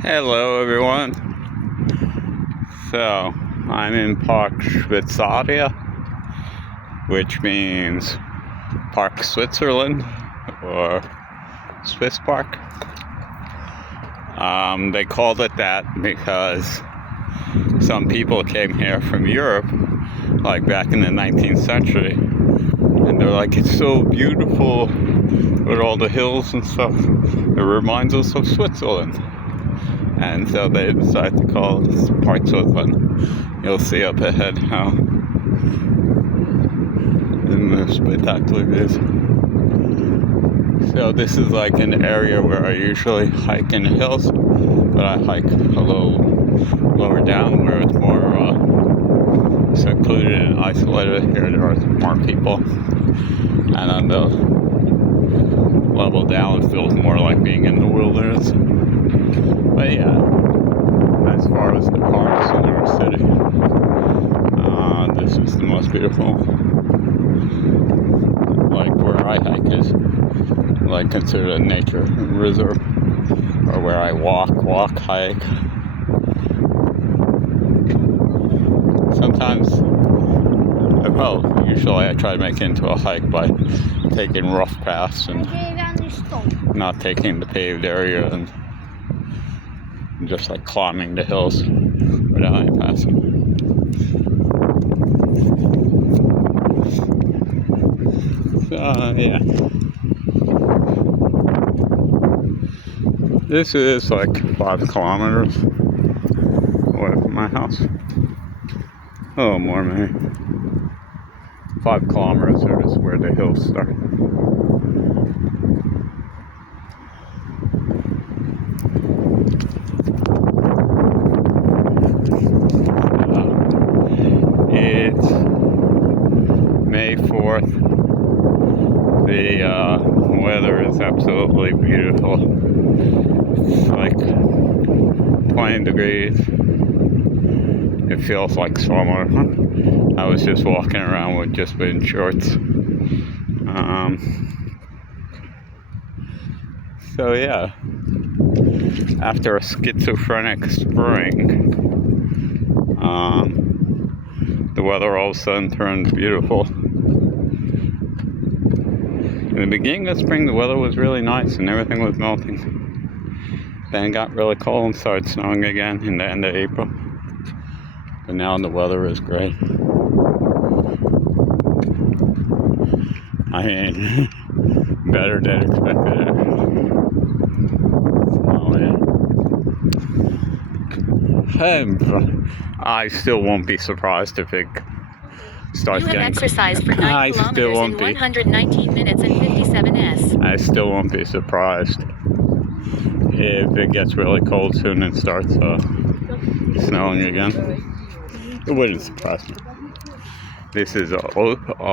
Hello everyone. So I'm in Park Schweizaria, which means Park Switzerland or Swiss Park. They called it that because some people came here from Europe, like back in the 19th century, and they're like, it's so beautiful with all the hills and stuff. It reminds us of Switzerland. And so they decided to call this Park Switzerland. You'll see up ahead how spectacular it is. So this is like an area where I usually hike in the hills, but I hike a little lower down where it's more secluded and isolated. Here there are more people, and on the level down it feels more like being in the wilderness. But yeah, as far as the parks in our city, this is the most beautiful. Like where I hike is like considered a nature reserve, or where I hike. Sometimes, well, usually I try to make it into a hike by taking rough paths and not taking the paved area and just like climbing the hills without any paths. So yeah, this is like 5 kilometers away from my house. Oh, more maybe. 5 kilometers is where the hills start. It's May 4th. The weather is absolutely beautiful. It's like 20 degrees. It feels like summer. I was just walking around with just in shorts. So yeah, after a schizophrenic spring, the weather all of a sudden turned beautiful. In the beginning of spring, the weather was really nice and everything was melting. Then it got really cold and started snowing again in the end of April. But now the weather is great. I mean, better than expected. I still won't be surprised if it starts getting... You have exercised for 9 kilometers in 119 minutes and 57 s. I still won't be surprised if it gets really cold soon and starts snowing again. It wouldn't surprise me. This is a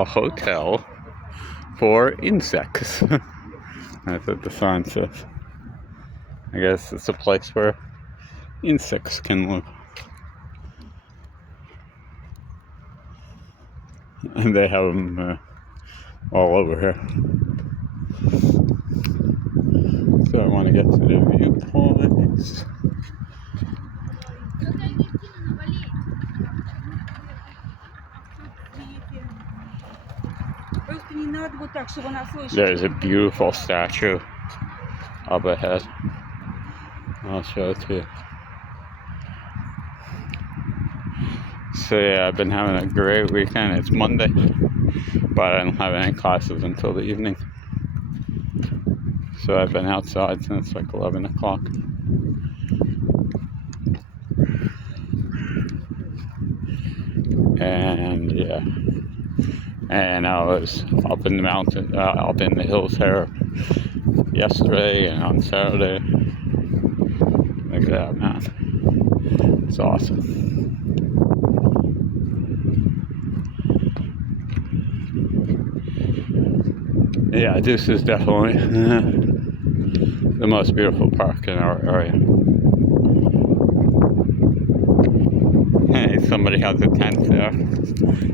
hotel for insects. That's what the sign says. I guess it's a place where insects can live. And they have them all over here. So I want to get to the viewpoints. There's a beautiful statue up ahead. I'll show it to you. So yeah, I've been having a great weekend. It's Monday, but I don't have any classes until the evening. So I've been outside since like 11 o'clock. And yeah, and I was up in the mountain, up in the hills here yesterday and on Saturday. Look at that, man. It's awesome. Yeah, this is definitely the most beautiful park in our area. Hey, somebody has a tent there.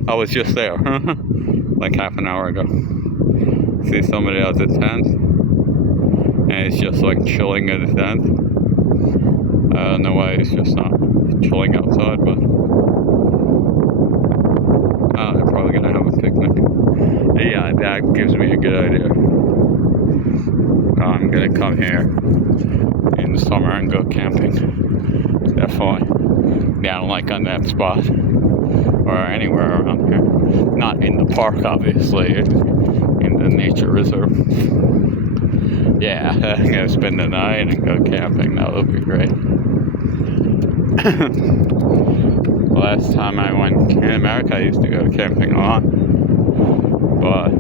I was just there, like half an hour ago. See, somebody has a tent, and it's just like chilling at a tent. I don't know why he's just not chilling outside, but they're probably gonna have a picnic. Yeah, that gives me a good idea. I'm gonna come here in the summer and go camping. Definitely. Down like on that spot. Or anywhere around here. Not in the park, obviously. In the nature reserve. Yeah, I'm gonna spend the night and go camping. That would be great. Last time I went in America, I used to go camping a lot. But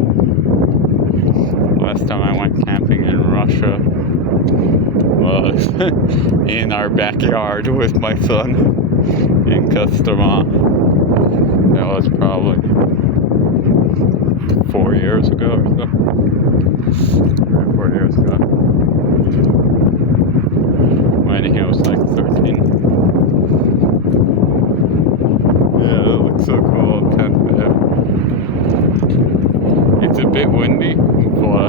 last time I went camping in Russia was in our backyard with my son in Kostomo. That was probably 4 years ago or so. 4 years ago. When he was like 13. Yeah, it looks so cool It's a bit windy for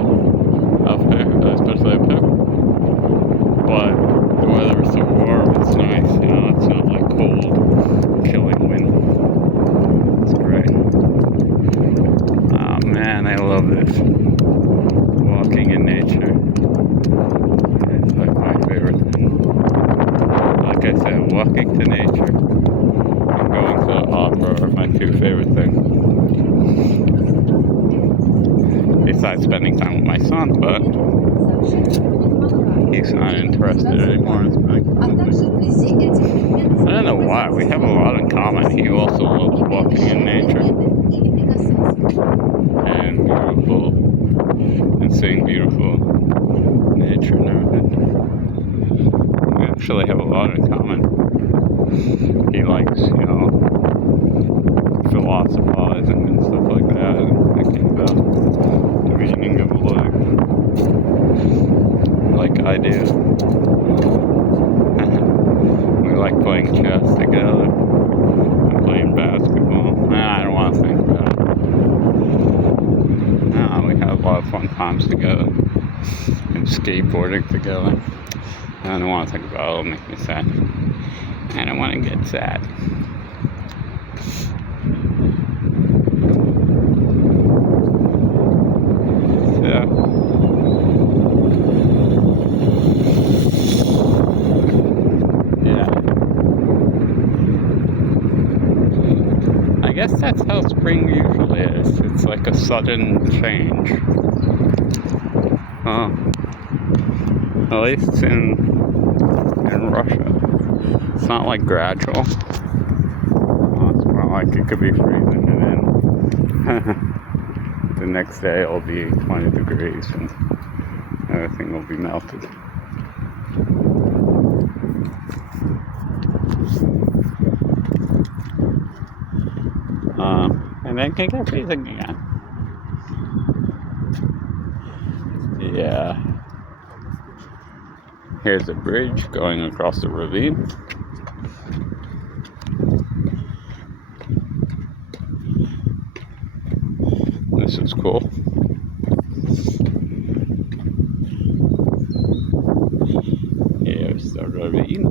up here, especially up here. But the weather is so warm, it's nice, you know, it's not like cold, killing wind. It's great. Oh man, I love this. Walking in nature. It's like my favorite thing. Like I said, walking to nature and going to the opera are my two favorite things. Besides spending time with my son, but he's not interested anymore in spending time with me. I don't know why. We have a lot in common. He also loves walking in nature. And beautiful. And seeing beautiful nature and everything. We actually have a lot in common. He likes, you know, philosophizing and stuff like that, and thinking about the meaning of life, like I do. We like playing chess together and playing basketball. I don't want to think about it. We have a lot of fun times together and skateboarding together. I don't want to think about it. It'll make me sad. I don't want to get sad. I guess that's how spring usually is. It's like a sudden change. At least in Russia. It's not like gradual. It's more like it could be freezing and then the next day it'll be 20 degrees and everything will be melted. And then can get freezing again. Yeah. Here's a bridge going across the ravine. This is cool. Here's the ravine.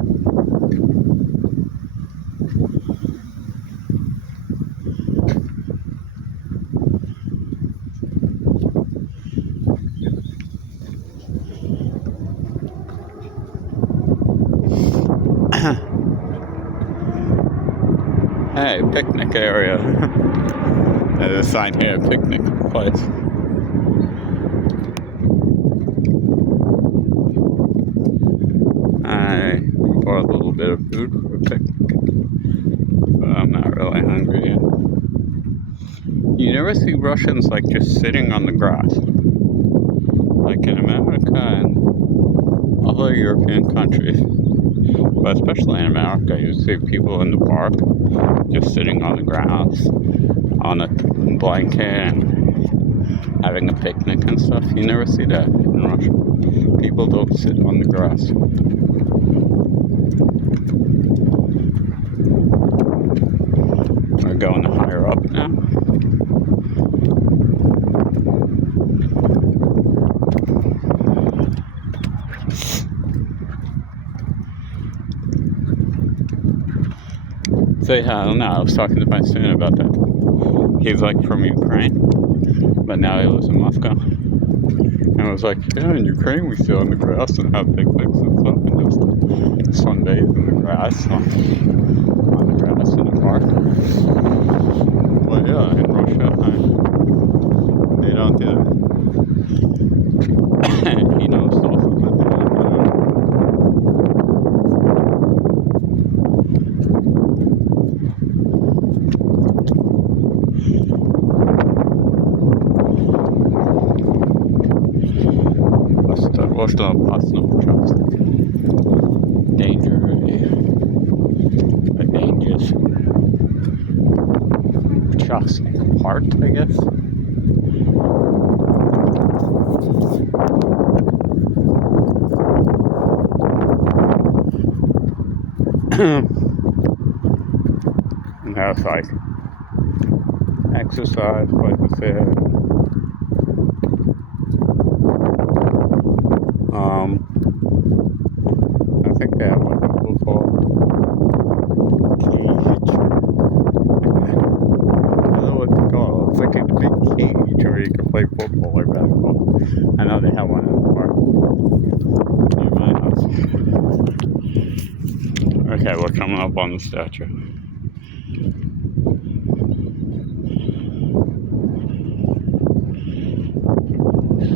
Hey, picnic area. There's a sign here, picnic place. I bought a little bit of food for a picnic, but I'm not really hungry yet. You never see Russians like just sitting on the grass. Like in America and other European countries. But especially in America, you see people in the park just sitting on the grass, on a blanket, and having a picnic and stuff. You never see that in Russia. People don't sit on the grass. We're going higher up now. So yeah, I don't know. I was talking to my student about that. He's like from Ukraine, but now he lives in Moscow. And I was like, yeah, in Ukraine we sit on the grass and have picnics and stuff, and just sunbathe in the grass, on the grass in the park. But yeah, in Russia, they don't do that. He knows also that they don't do that. Można opasną участок. A dangerous участок. Part, I guess. And that's like exercise, like I said. I think they have like a football cage. I don't know what to call it. It's like a big cage where you can play football or basketball. I know they have one in the park near my house. Okay, we're coming up on the statue.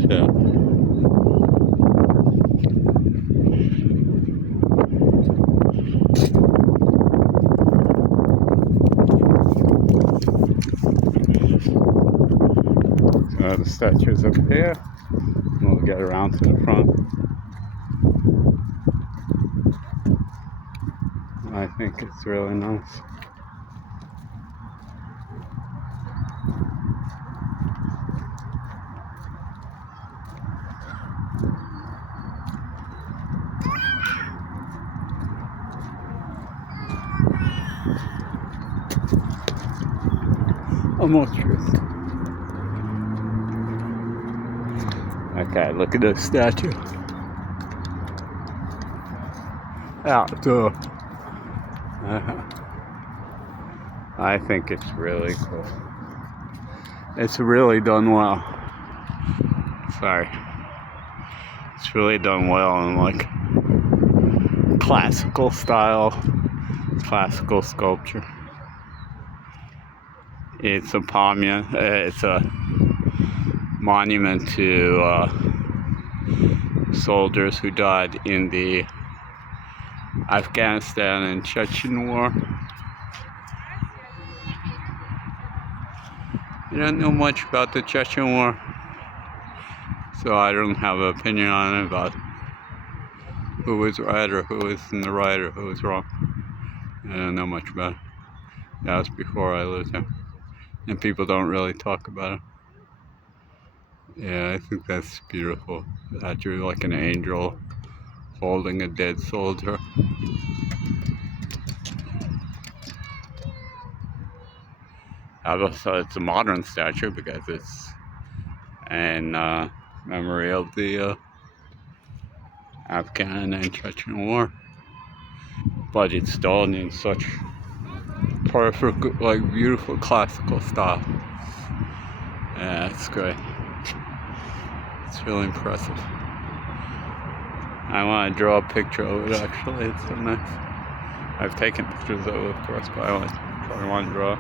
Yeah. The statue's up there. We'll get around to the front. I think it's really nice. Almost truth. Okay, look at this statue. Outdoor. I think it's really cool. It's really done well. Sorry. It's really done well in like classical style, classical sculpture. It's a it's a monument to soldiers who died in the Afghanistan and Chechen War. I don't know much about the Chechen War, so I don't have an opinion on it about who was right or who was in the right or who was wrong. I don't know much about it. That was before I lived there, and people don't really talk about it. Yeah, I think that's beautiful. That you're like an angel holding a dead soldier. Also, it's a modern statue because it's in memory of the Afghan and Chechen War. But it's done in such perfect, like beautiful classical style. Yeah, it's great. It's really impressive. I want to draw a picture of it actually, it's so nice. I've taken pictures of it of course, but I probably want to draw.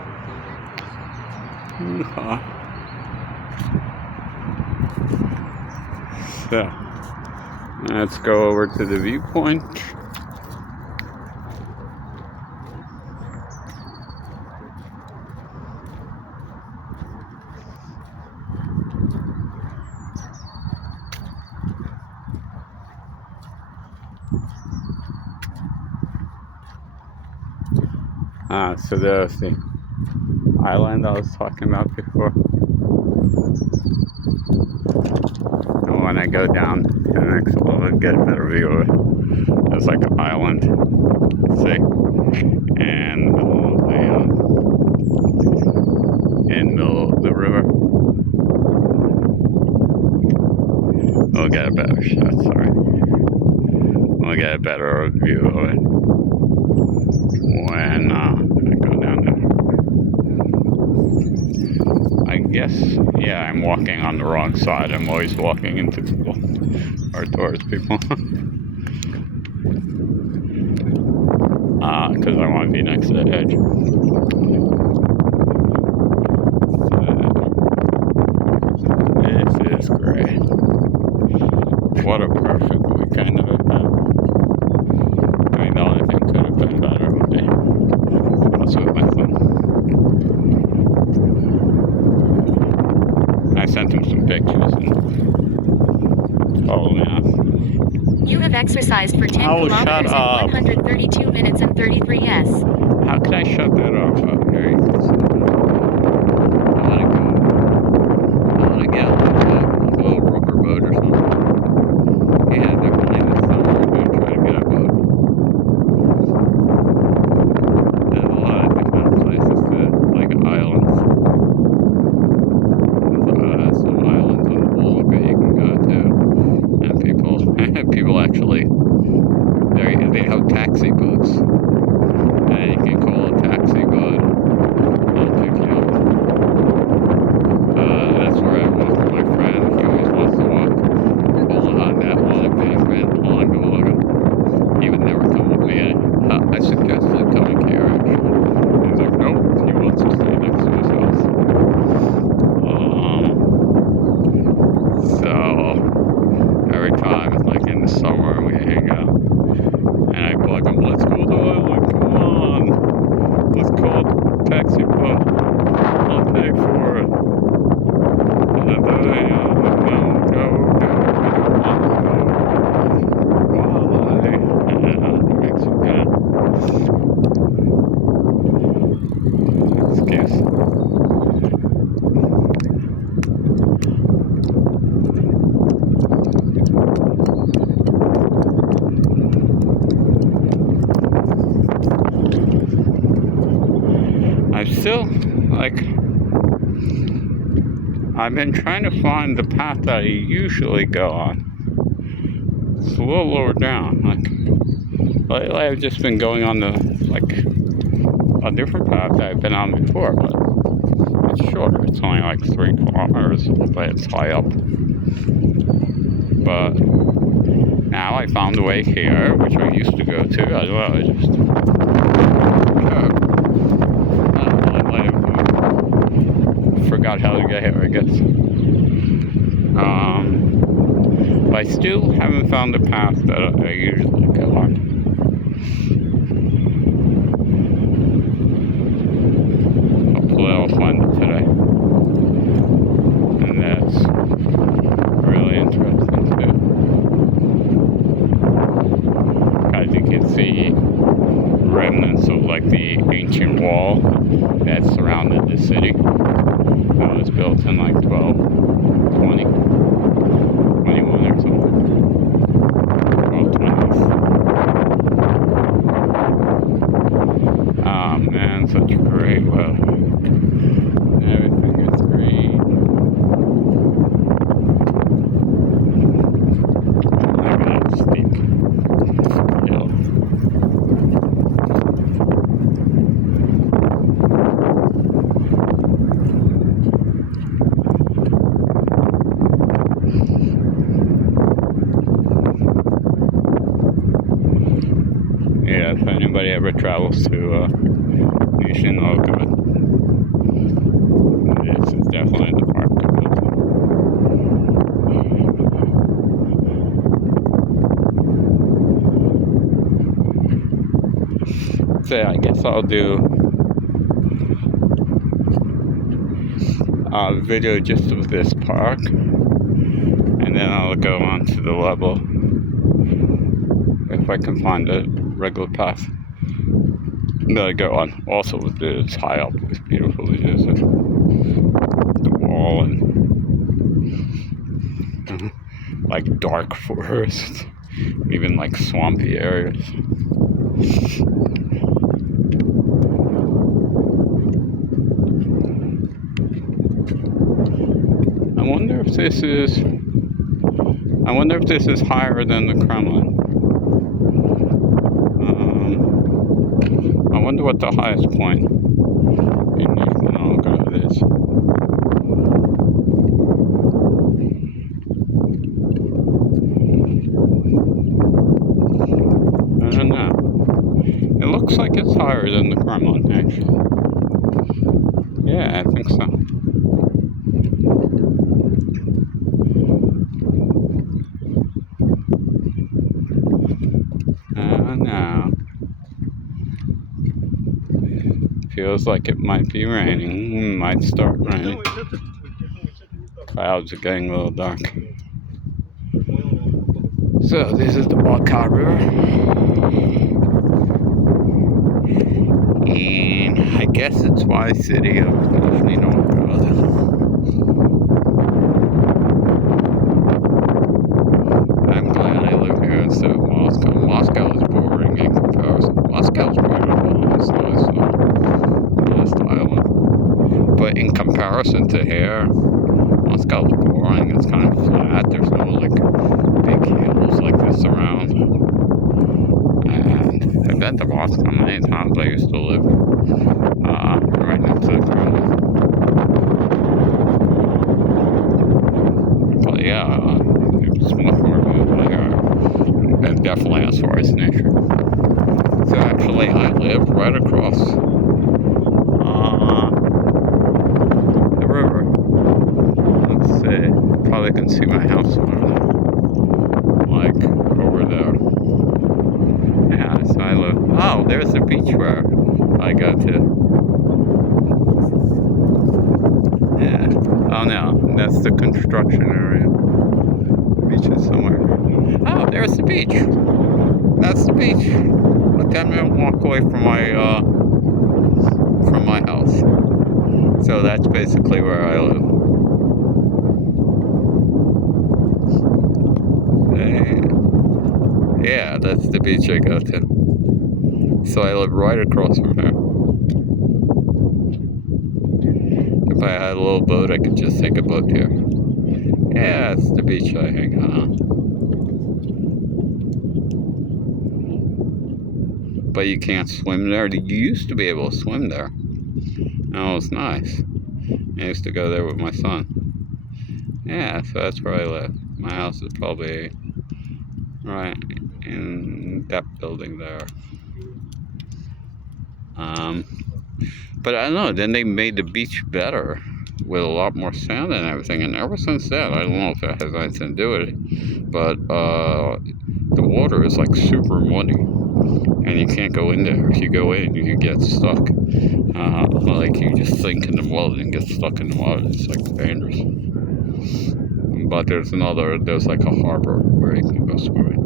So, let's go over to the viewpoint. So there's the island I was talking about before. And when I go down to the next level, I'll get a better view of it. There's like an island, see? And in the middle of the river. We'll get a better shot, sorry. We'll get a better view of it when I go Yes, yeah, I'm walking on the wrong side. I'm always walking into people or towards people. Because I want to be next to the edge. So, this is great. What a perfect weekend it would have. I mean, the only thing could have been better would be us with my son. I sent him some pictures and told him, You have exercised for 10 Oh, shut kilometers in up. 132 minutes and 33 s. How can I shut that off? Okay. I want to get like a little rubber boat or something. Yeah, definitely this summer I'm going to try to get a boat. There's a lot of different places to, like islands. There's some islands on the Volga you can go to. And people actually, they have taxi boats. And you can call a taxi boat. They'll pick you up. That's where I walk with my friend. He always wants to walk on that friend on Volga. He would never come with me. I suggested coming here actually. He's like, nope, he wants to stay next to his house. So every time it's like in the summer we hang out. And I bug him, let's go to the island, come on. Let's call a taxi boat. I'll pay for it. And then no, I don't want to go. Why? Yeah, it makes you kind of excuse. I'm still, like, I've been trying to find the path that I usually go on. It's a little lower down. Like, lately I've just been going on the, like, a different path that I've been on before, but it's shorter. It's only like 3 kilometers, but it's high up. But now I found a way here, which I used to go to. I don't know, I just forgot how to get here, I guess. But I still haven't found the path that I usually go on. Hopefully I'll find it today. And that's really interesting too. As you can see, remnants of like the ancient wall that surrounded the city. That was built in like 1220, 21 or something. 1220s. Oh man, such great weather. Everything is green. Look at that steep hill. Yeah, if anybody ever travels to Nizhny Novgorod, this is definitely the park to go to. So I guess I'll do a video just of this park, and then I'll go on to the level if I can find a regular path that I go on. Also, it's high up, it's beautiful views of the wall and like dark forests, even like swampy areas. I wonder if this is higher than the Kremlin. I wonder what the highest point in Nizhny Novgorod is. looks like it's higher than the Kremlin, actually. Yeah, I think so. No. Feels like it might be raining. It might start raining. Clouds are getting a little dark. So this is the Balkan River. And I guess it's my city of Nizhny Novgorod. I'm glad I live here instead of Moscow. Moscow is boring in comparison. Moscow's beautiful. It's nice. Nice island. But in comparison to here, Moscow's boring. It's kind of flat. There's no like big hills like this around. And I've been to Moscow many times. I used to live right next to the Kremlin. But yeah, it's much more beautiful here. And definitely as far as nature. So actually, I live right across the river. Let's see. Probably can see my house like over there. Yeah, so I live. Oh, there's the beach where I go to. Yeah. Oh no, that's the construction area. The beach is somewhere. Oh, there's the beach. That's the beach. A 10-minute walk away from my house. So that's basically where I live. Yeah, that's the beach I go to. So I live right across from here. If I had a little boat, I could just take a boat here. Yeah, it's the beach I hang out on. But you can't swim there. You used to be able to swim there. Oh, it's nice. I used to go there with my son. Yeah, so that's where I live. My house is probably right in that building there. But I don't know, then they made the beach better with a lot more sand and everything, and ever since then, I don't know if that has anything to do with it, but the water is like super muddy, and you can't go in there. If you go in, you get stuck. Like you just sink in the water and get stuck in the water. It's like dangerous. But there's like a harbor where you can go swimming.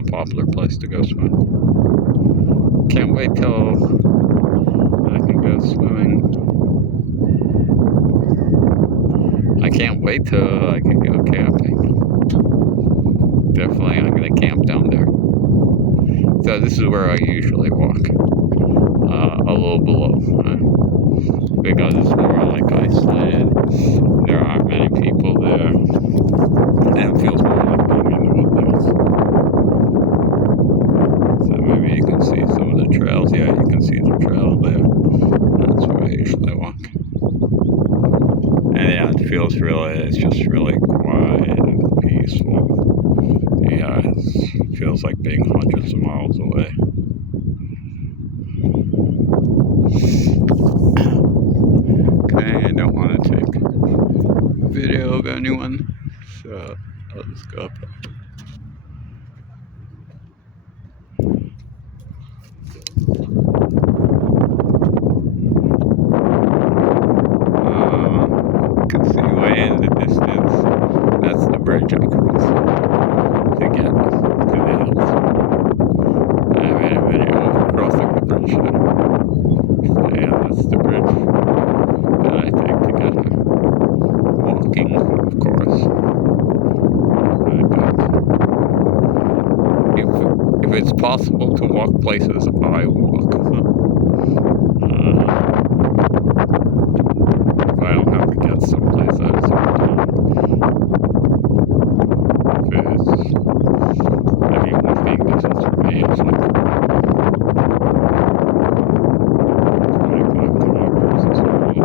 A popular place to go swim. Can't wait till I can go swimming. I can't wait till I can go camping. Definitely I'm gonna camp down there. So this is where I usually walk. A little below. Because it's more like isolated. There aren't many people there. And it feels more like being in the woods. So maybe you can see some of the trails. Yeah, you can see the trail there. That's where I usually walk. And yeah, it's just really quiet and peaceful. Yeah, it feels like being hundreds of miles away. Okay, I don't want to take video of anyone, so I'll just go up. You can see way in the distance. That's the bridge I cross to get to the hills. I made a video of crossing the bridge there. So yeah, that's the bridge that I take to get there. Walking, of course. If it's possible to walk places, I walk. I don't have to get someplace at a certain time. If it's, I mean, walking distance for me is like 25 kilometers or something.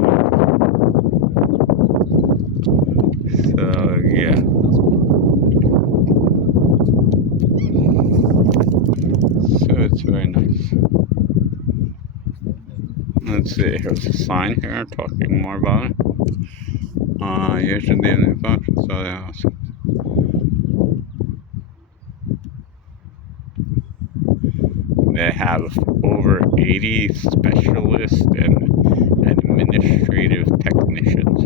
So, yeah. So it's very nice. Let's see, here's a sign here talking more about it. Usually in the function, so yeah. They have over 80 specialists and administrative technicians.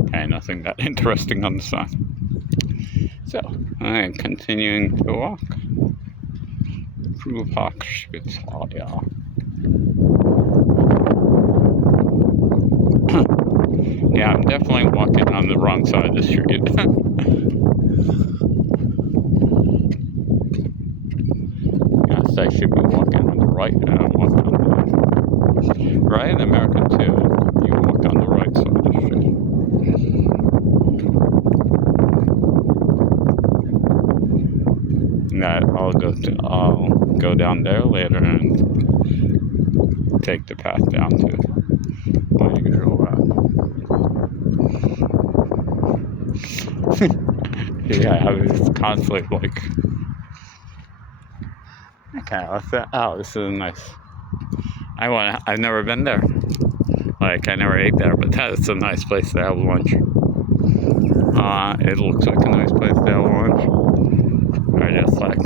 Okay, nothing that interesting on the sign. So, I'm continuing to walk through Hochspital. Yeah, I'm definitely walking on the wrong side of the street. Yes, I should be walking on the right. I'm walking on the left. Right in America too, you walk on the right side of the street. That I'll go down there later and take the path down to my usual route. Yeah, I was constantly like, okay, what's that? Oh, this is nice. I've never been there. Like, I never ate there, but that's a nice place to have lunch. It looks like a nice place to have lunch. I just like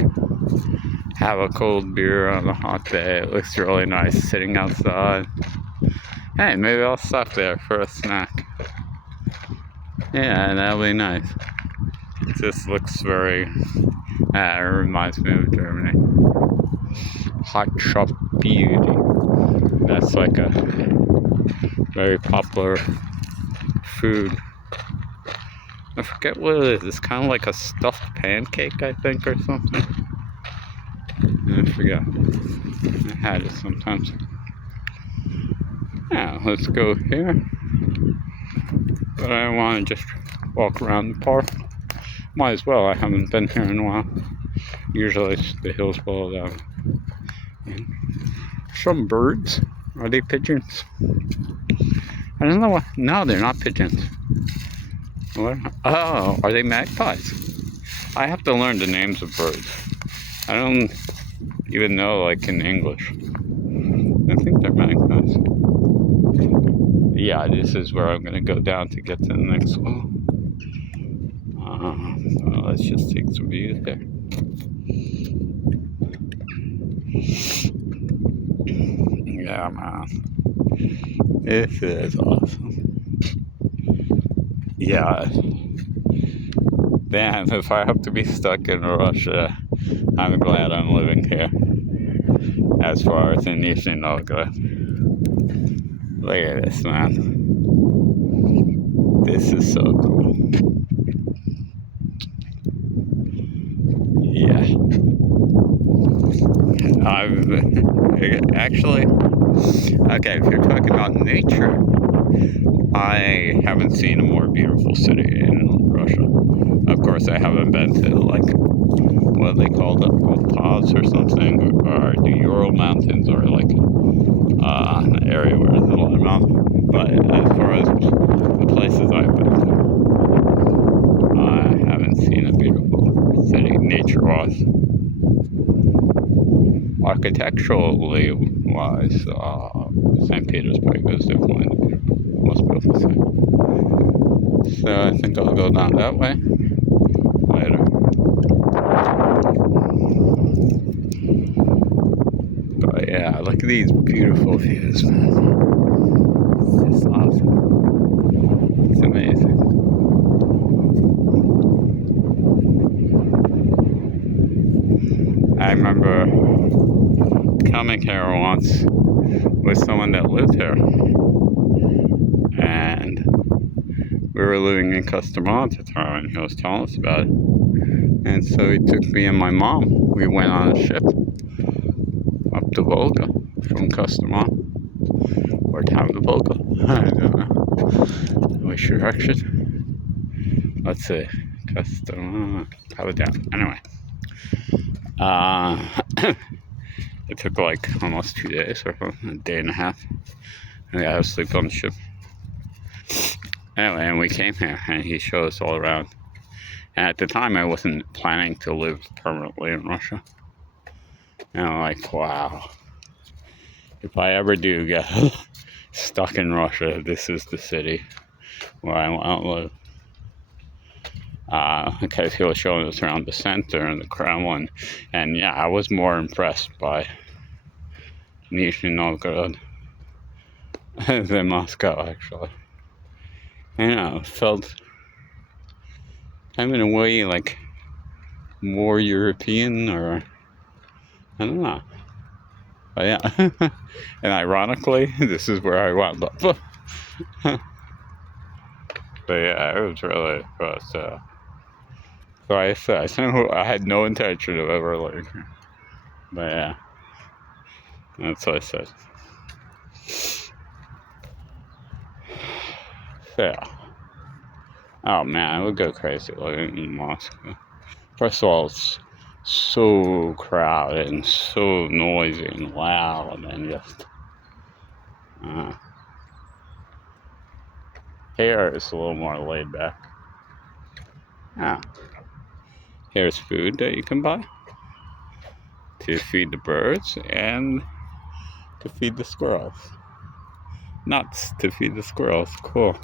have a cold beer on a hot day. It looks really nice sitting outside. Hey, maybe I'll stop there for a snack. Yeah, that'll be nice. It just looks very, it reminds me of Germany. Hot Shop Beauty. That's like a very popular food. I forget what it is. It's kind of like a stuffed pancake, I think, or something. I forgot. I had it sometimes. Yeah, let's go here. But I want to just walk around the park. Might as well. I haven't been here in a while. Usually the hills fall down. And some birds. Are they pigeons? I don't know what. No, they're not pigeons. What? Oh, are they magpies? I have to learn the names of birds. I don't even know, like, in English. I think they're magpies. Yeah, this is where I'm gonna go down to get to the next one. Well, let's just take some views there. Yeah, man. This is awesome. Yeah. Damn, if I have to be stuck in Russia, I'm glad I'm living here. As far as in Nizhny Novgorod. Look at this, man. This is so cool. Yeah. I've actually, okay, if you're talking about nature, I haven't seen a more beautiful city in Russia. Of course, I haven't been to, like, what they call the Alps or something, or the Ural Mountains, or like an area where there's a lot of mountains. But as far as the places I've been to, I haven't seen a beautiful city nature-wise. Architecturally wise, St. Petersburg is definitely the most beautiful city. So I think I'll go down that way later. But yeah, look at these beautiful views, man. It's just awesome. It's amazing. I remember coming here once with someone that lived here, and we were living in Kostomo at the time, and he was telling us about it. And so he took me and my mom. We went on a ship up the Volga from Kostomo, or down the Volga. I don't know which direction. Let's see, Kostomo, probably down. Anyway, it took like almost 2 days or a day and a half. And we had to sleep on the ship. Anyway, and we came here, and he showed us all around. And at the time, I wasn't planning to live permanently in Russia. And I'm like, wow. If I ever do get stuck in Russia, this is the city where I want to live. Because he was showing us around the center and the Kremlin. And yeah, I was more impressed by Nizhny Novgorod than Moscow, actually. And it felt, in a way, like more European, or I don't know. But yeah. And ironically, this is where I wound up. But yeah, it was really fast. So I said, I had no intention of ever leaving. But yeah, that's what I said. So yeah. Oh man, it would go crazy living in Moscow. First of all, it's so crowded and so noisy and loud, and just here it's a little more laid back. Yeah. Here's food that you can buy to feed the birds and to feed the squirrels. Nuts to feed the squirrels. Cool.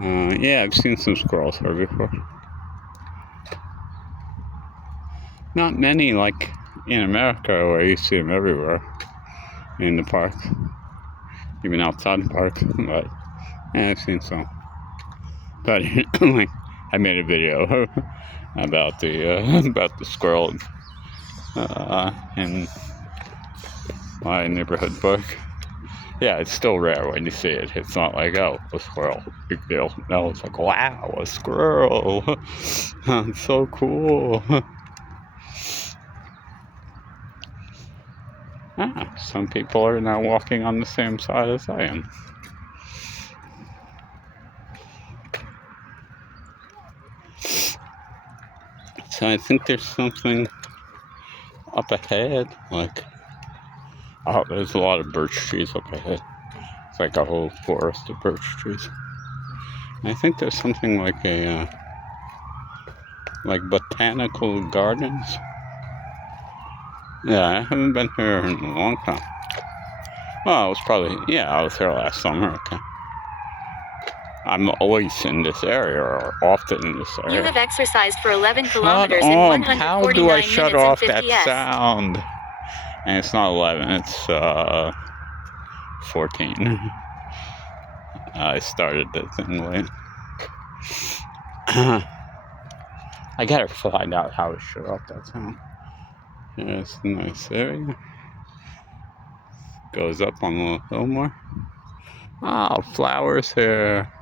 Yeah, I've seen some squirrels here before. Not many like in America where you see them everywhere in the park, even outside the park. But yeah, I've seen some. But like, I made a video about the squirrel in my neighborhood park. Yeah, it's still rare when you see it. It's not like, oh, a squirrel, big deal. No, it's like, wow, a squirrel. It's so cool. Some people are now walking on the same side as I am. So I think there's something up ahead, like, oh, there's a lot of birch trees up ahead. It's like a whole forest of birch trees. And I think there's something like like botanical gardens. Yeah, I haven't been here in a long time. Well, I was here last summer, okay. I'm always in this area, or often in this area. You have exercised for 11 kilometers in 149 minutes How do I shut off and 50 that s. sound? And it's not 11, it's 14. I started the thing late. I gotta find out how to shut off that sound. Yeah, it's a nice area. Goes up on a little hill more. Oh, flowers here.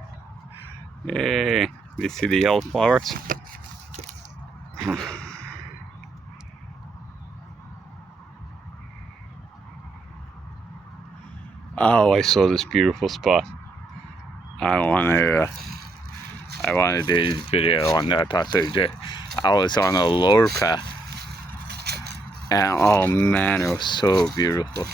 Yay. You see the yellow flowers? Oh, I saw this beautiful spot. I want to do this video on that passage. I was on a lower path. And oh man, it was so beautiful.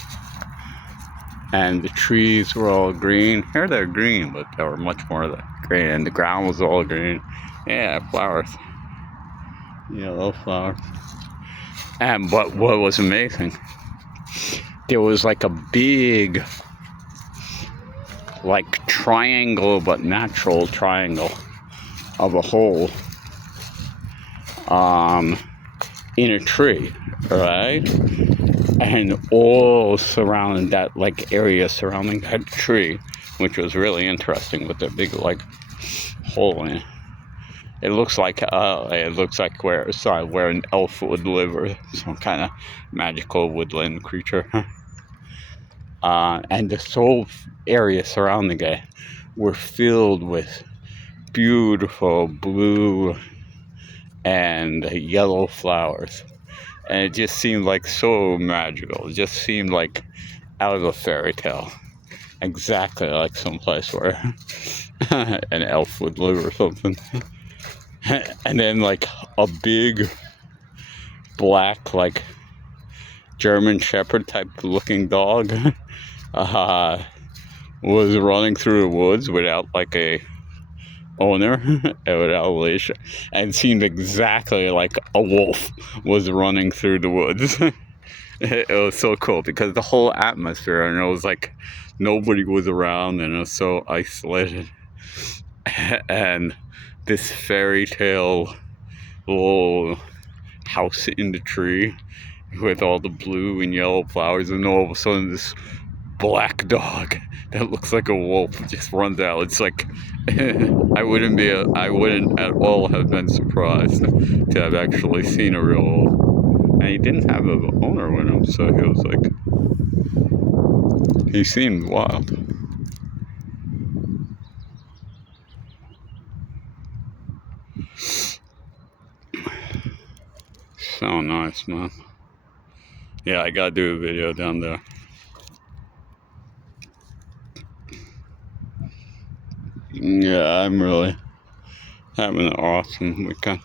And the trees were all green. Here they're green, but there were much more than green. And the ground was all green. Yeah, flowers. Yellow flowers. And but what was amazing, there was like a big, like triangle, but natural triangle of a hole in a tree, right? And all surrounding that, like, area surrounding that tree, which was really interesting, with the big, like, hole in it. It looks like where an elf would live, or some kind of magical woodland creature. And this whole area surrounding it were filled with beautiful blue and yellow flowers. And it just seemed like so magical. It just seemed like out of a fairy tale. Exactly like someplace where an elf would live or something. And then like a big black, like German Shepherd type looking dog was running through the woods without like a owner without a leash, and seemed exactly like a wolf was running through the woods. It was so cool because the whole atmosphere, and it was like nobody was around, and it was so isolated. And this fairy tale little house in the tree with all the blue and yellow flowers, and all of a sudden this black dog that looks like a wolf just runs out. It's like I wouldn't at all have been surprised to have actually seen a real wolf. And he didn't have an owner with him, so he was like, he seemed wild. So nice, man. Yeah, I gotta do a video down there. Yeah, I'm really having an awesome weekend.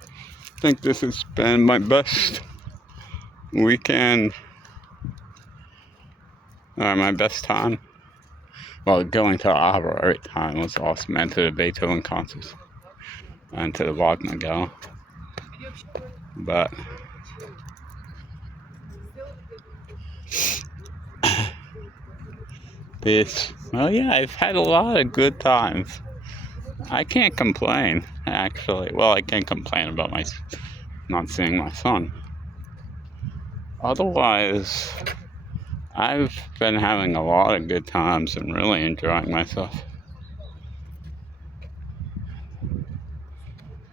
I think this has been my best weekend. My best time. Well, going to opera every time was awesome. And to the Beethoven concerts. And to the Wagner Gala. But well, yeah, I've had a lot of good times. I can't complain, actually. Well, I can't complain about not seeing my son. Otherwise, I've been having a lot of good times and really enjoying myself.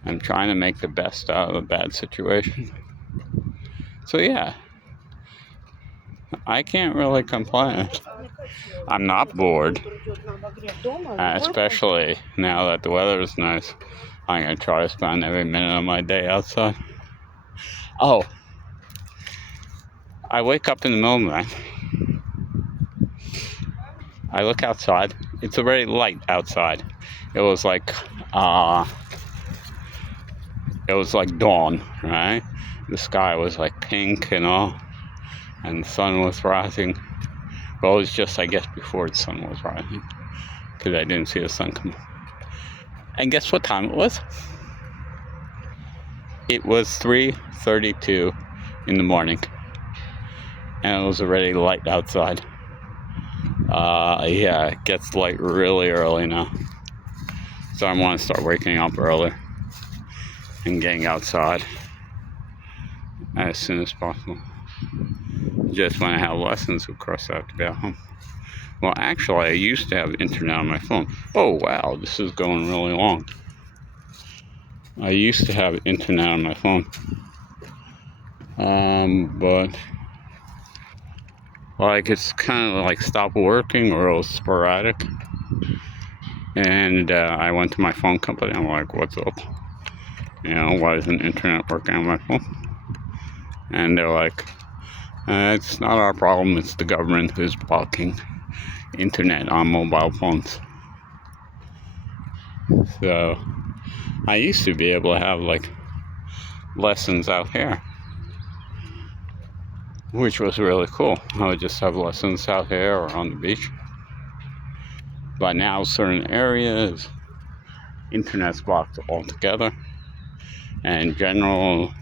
I'm trying to make the best out of a bad situation. So yeah, I can't really complain. I'm not bored, especially now that the weather is nice. I'm going to try to spend every minute of my day outside. Oh, I wake up in the middle of the night. I look outside. It's already light outside. It was like dawn, right? The sky was like pink and all, and the sun was rising. Well, it was just, I guess, before the sun was rising, because I didn't see the sun come up. And guess what time it was? It was 3:32 in the morning, and it was already light outside. Yeah, it gets light really early now, so I want to start waking up early and getting outside as soon as possible. Just when I have lessons, of course, I have to be at home. Well, actually, I used to have internet on my phone. Oh, wow, this is going really long. I used to have internet on my phone. But like it's kind of like stopped working, or it was sporadic. And I went to my phone company. I'm like, what's up? You know, why isn't internet working on my phone? And they're like, it's not our problem, it's the government who's blocking internet on mobile phones. So I used to be able to have like lessons out here, which was really cool. I would just have lessons out here or on the beach. But now certain areas, internet's blocked altogether. And in general,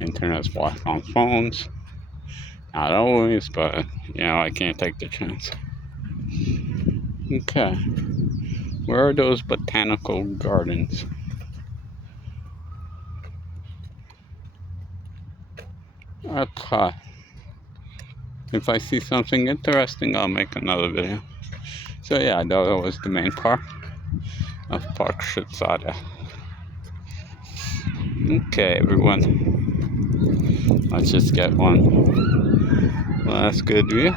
internet's blocked on phones. Not always, but you know, I can't take the chance. Okay. Where are those botanical gardens? Okay. If I see something interesting, I'll make another video. So yeah, that was the main part of Park Shitsada. Okay, everyone. Let's just get one last good view.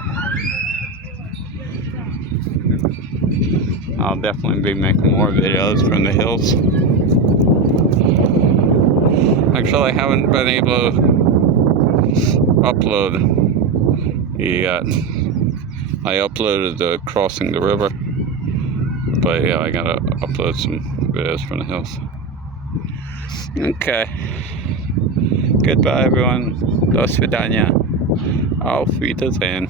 I'll definitely be making more videos from the hills. Actually, I haven't been able to upload yet. I uploaded the crossing the river, but yeah, I gotta upload some videos from the hills. Okay. Goodbye, everyone. Do svidania. Auf Wiedersehen.